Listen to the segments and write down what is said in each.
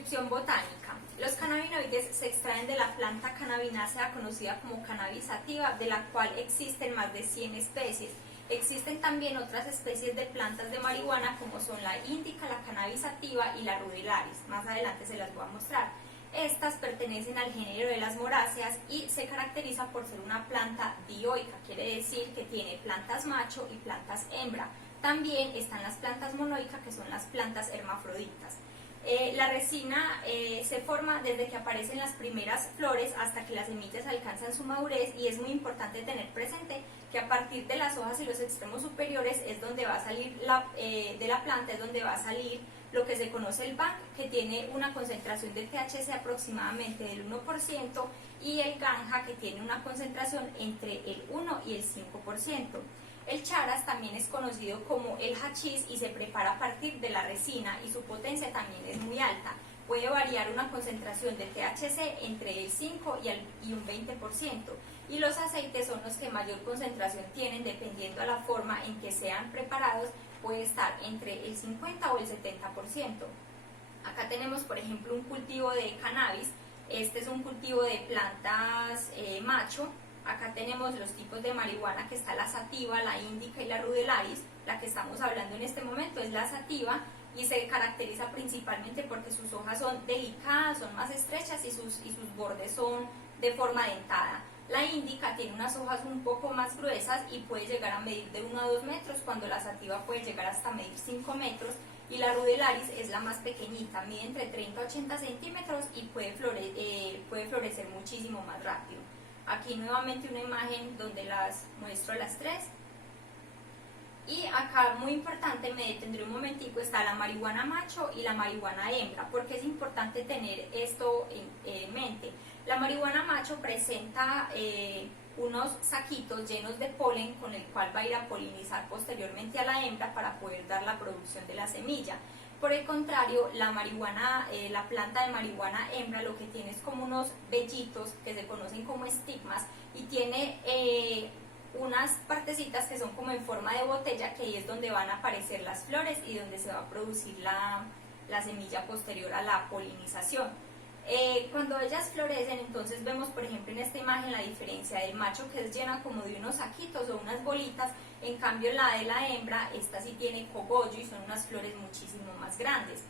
Descripción botánica. Los cannabinoides se extraen de la planta cannabinácea conocida como cannabis sativa, de la cual existen más de 100 especies. Existen también otras especies de plantas de marihuana como son la índica, la cannabis sativa y la rudelaris. Más adelante se las voy a mostrar. Estas pertenecen al género de las moráceas y se caracteriza por ser una planta dioica, quiere decir que tiene plantas macho y plantas hembra. También están las plantas monoicas, que son las plantas hermafroditas. La resina se forma desde que aparecen las primeras flores hasta que las semillas alcanzan su madurez, y es muy importante tener presente que a partir de las hojas y los extremos superiores es donde va a salir de la planta, es donde va a salir lo que se conoce el bank, que tiene una concentración de THC aproximadamente del 1%, y el ganja, que tiene una concentración entre el 1 y el 5%. El charas también es conocido como el hachís y se prepara a partir de la resina, y su potencia también es muy alta. Puede variar una concentración de THC entre el 5 y un 20%. Y los aceites son los que mayor concentración tienen, dependiendo a la forma en que sean preparados, puede estar entre el 50 o el 70%. Acá tenemos, por ejemplo, un cultivo de cannabis. Este es un cultivo de plantas macho. Acá tenemos los tipos de marihuana, que está la sativa, la índica y la rudelaris. La que estamos hablando en este momento es la sativa y se caracteriza principalmente porque sus hojas son delicadas, son más estrechas y sus bordes son de forma dentada. La índica tiene unas hojas un poco más gruesas y puede llegar a medir de 1 a 2 metros, cuando la sativa puede llegar hasta medir 5 metros, y la rudelaris es la más pequeñita, mide entre 30 a 80 centímetros y puede florecer muchísimo más rápido. Aquí nuevamente una imagen donde las muestro las tres. Y acá, muy importante, me detendré un momentico, está la marihuana macho y la marihuana hembra. Porque es importante tener esto en mente. La marihuana macho presenta unos saquitos llenos de polen con el cual va a ir a polinizar posteriormente a la hembra para poder dar la producción de la semilla. Por el contrario, la planta de marihuana hembra lo que tiene es como unos vellitos que se conocen como estigmas, y tiene unas partecitas que son como en forma de botella, que ahí es donde van a aparecer las flores y donde se va a producir la semilla posterior a la polinización. Cuando ellas florecen, entonces vemos, por ejemplo, en esta imagen la diferencia del macho, que es llena como de unos saquitos o unas bolitas. En cambio, la de la hembra, esta sí tiene cogollo y son unas flores muchísimo más grandes.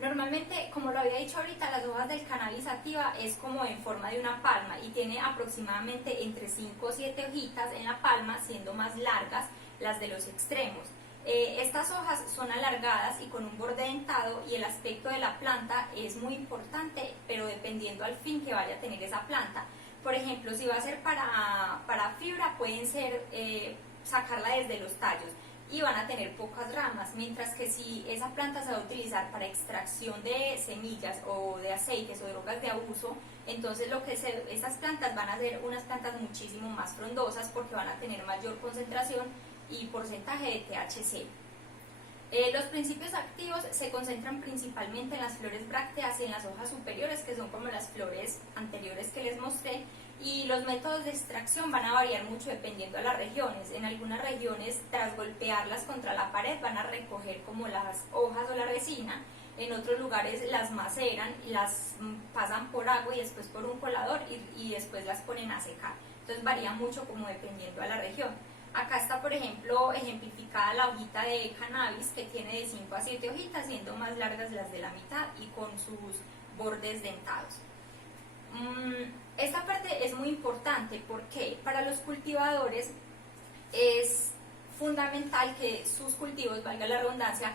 Normalmente, como lo había dicho ahorita, las hojas del cannabis sativa es como en forma de una palma y tiene aproximadamente entre 5 o 7 hojitas en la palma, siendo más largas las de los extremos. Estas hojas son alargadas y con un borde dentado, y el aspecto de la planta es muy importante, pero dependiendo al fin que vaya a tener esa planta. Por ejemplo, si va a ser para fibra, pueden ser sacarla desde los tallos y van a tener pocas ramas, mientras que si esa planta se va a utilizar para extracción de semillas o de aceites o drogas de abuso, entonces estas plantas van a ser unas plantas muchísimo más frondosas, porque van a tener mayor concentración y porcentaje de THC. Los principios activos se concentran principalmente en las flores brácteas y en las hojas superiores, que son como las flores anteriores que les mostré, y los métodos de extracción van a variar mucho dependiendo de las regiones. En algunas regiones, tras golpearlas contra la pared, van a recoger como las hojas o la resina. En otros lugares las maceran, las pasan por agua y después por un colador y después las ponen a secar. Entonces varía mucho como dependiendo de la región. Acá está, por ejemplo, ejemplificada la hojita de cannabis, que tiene de 5 a 7 hojitas, siendo más largas las de la mitad y con sus bordes dentados. Esta parte es muy importante porque para los cultivadores es fundamental que sus cultivos, valga la redundancia,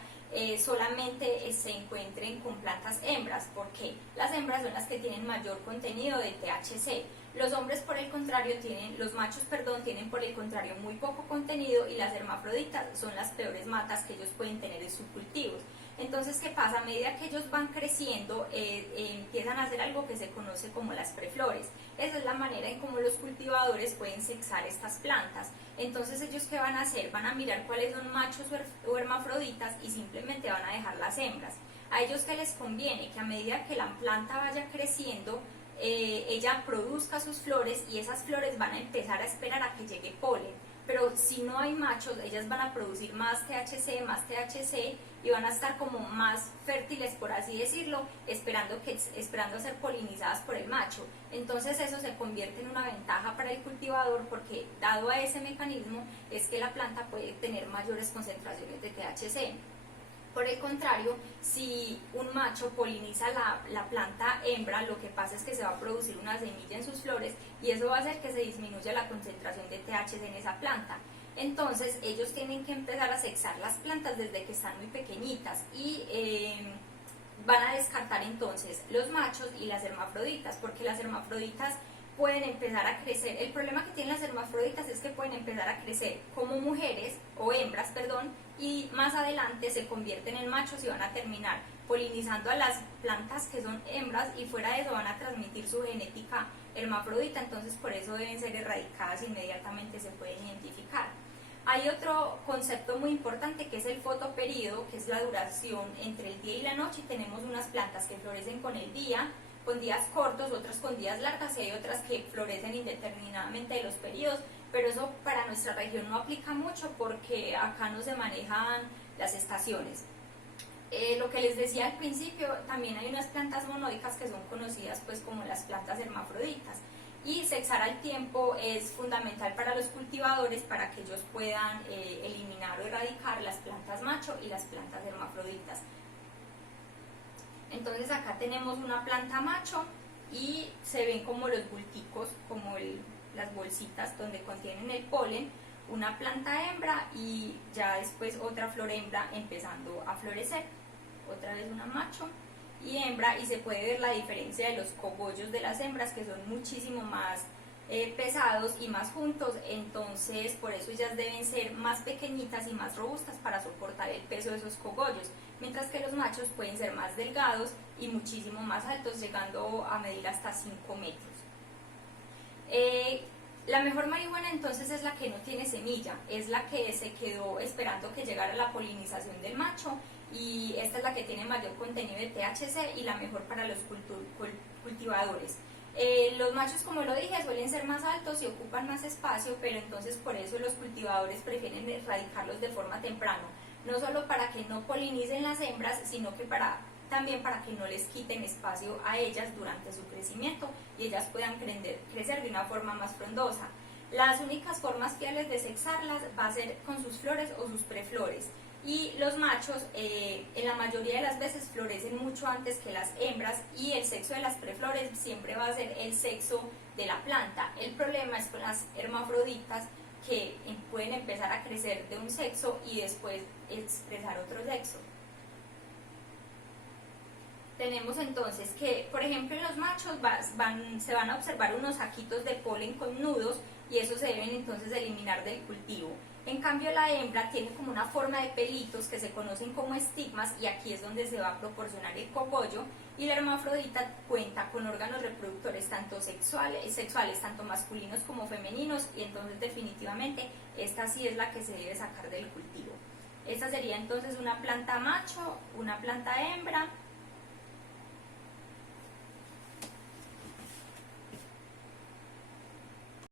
solamente se encuentren con plantas hembras, porque las hembras son las que tienen mayor contenido de THC. Los hombres, por el contrario, los machos tienen por el contrario muy poco contenido, y las hermafroditas son las peores matas que ellos pueden tener en sus cultivos. Entonces, ¿qué pasa? A medida que ellos van creciendo, empiezan a hacer algo que se conoce como las preflores. Esa es la manera en cómo los cultivadores pueden sexar estas plantas. Entonces, ¿ellos qué van a hacer? Van a mirar cuáles son machos o hermafroditas y simplemente van a dejar las hembras. A ellos, ¿qué les conviene? Que a medida que la planta vaya creciendo, ella produzca sus flores, y esas flores van a empezar a esperar a que llegue polen. Pero si no hay machos, ellas van a producir más THC, y van a estar como más fértiles, por así decirlo, esperando a ser polinizadas por el macho. Entonces eso se convierte en una ventaja para el cultivador, porque dado a ese mecanismo es que la planta puede tener mayores concentraciones de THC. Por el contrario, si un macho poliniza la planta hembra, lo que pasa es que se va a producir una semilla en sus flores y eso va a hacer que se disminuya la concentración de THC en esa planta. Entonces ellos tienen que empezar a sexar las plantas desde que están muy pequeñitas y van a descartar entonces los machos y las hermafroditas, porque las hermafroditas pueden empezar a crecer. El problema que tienen las hermafroditas es que pueden empezar a crecer como mujeres o hembras, perdón, y más adelante se convierten en machos y van a terminar polinizando a las plantas que son hembras, y fuera de eso van a transmitir su genética hermafrodita. Entonces por eso deben ser erradicadas inmediatamente, se pueden identificar. Hay otro concepto muy importante que es el fotoperíodo, que es la duración entre el día y la noche, y tenemos unas plantas que florecen con el día, con días cortos, otras con días largas, y hay otras que florecen indeterminadamente de los periodos, pero eso para nuestra región no aplica mucho porque acá no se manejan las estaciones. Lo que les decía al principio, también hay unas plantas monoicas que son conocidas pues como las plantas hermafroditas, y sexar al tiempo es fundamental para los cultivadores para que ellos puedan eliminar o erradicar las plantas macho y las plantas hermafroditas. Entonces acá tenemos una planta macho y se ven como los bulticos, como las bolsitas donde contienen el polen, una planta hembra y ya después otra flor hembra empezando a florecer, otra vez una macho y hembra, y se puede ver la diferencia de los cogollos de las hembras, que son muchísimo más pesados y más juntos, entonces por eso ellas deben ser más pequeñitas y más robustas para soportar el peso de esos cogollos, mientras que los machos pueden ser más delgados y muchísimo más altos, llegando a medir hasta 5 metros. La mejor marihuana entonces es la que no tiene semilla, es la que se quedó esperando que llegara la polinización del macho, y esta es la que tiene mayor contenido de THC y la mejor para los cultivadores. Los machos, como lo dije, suelen ser más altos y ocupan más espacio, pero entonces por eso los cultivadores prefieren erradicarlos de forma temprana, no solo para que no polinicen las hembras, sino que también para que no les quiten espacio a ellas durante su crecimiento y ellas puedan crecer de una forma más frondosa. Las únicas formas fiables de sexarlas va a ser con sus flores o sus preflores, y los machos en la mayoría de las veces florecen mucho antes que las hembras, y el sexo de las preflores siempre va a ser el sexo de la planta. El problema es con las hermafroditas, que pueden empezar a crecer de un sexo y después expresar otro sexo. Tenemos entonces que, por ejemplo, en los machos se van a observar unos saquitos de polen con nudos, y esos se deben entonces eliminar del cultivo. En cambio la hembra tiene como una forma de pelitos que se conocen como estigmas, y aquí es donde se va a proporcionar el cogollo, y la hermafrodita cuenta con órganos reproductores tanto sexuales, tanto masculinos como femeninos, y entonces definitivamente esta sí es la que se debe sacar del cultivo. Esta sería entonces una planta macho, una planta hembra,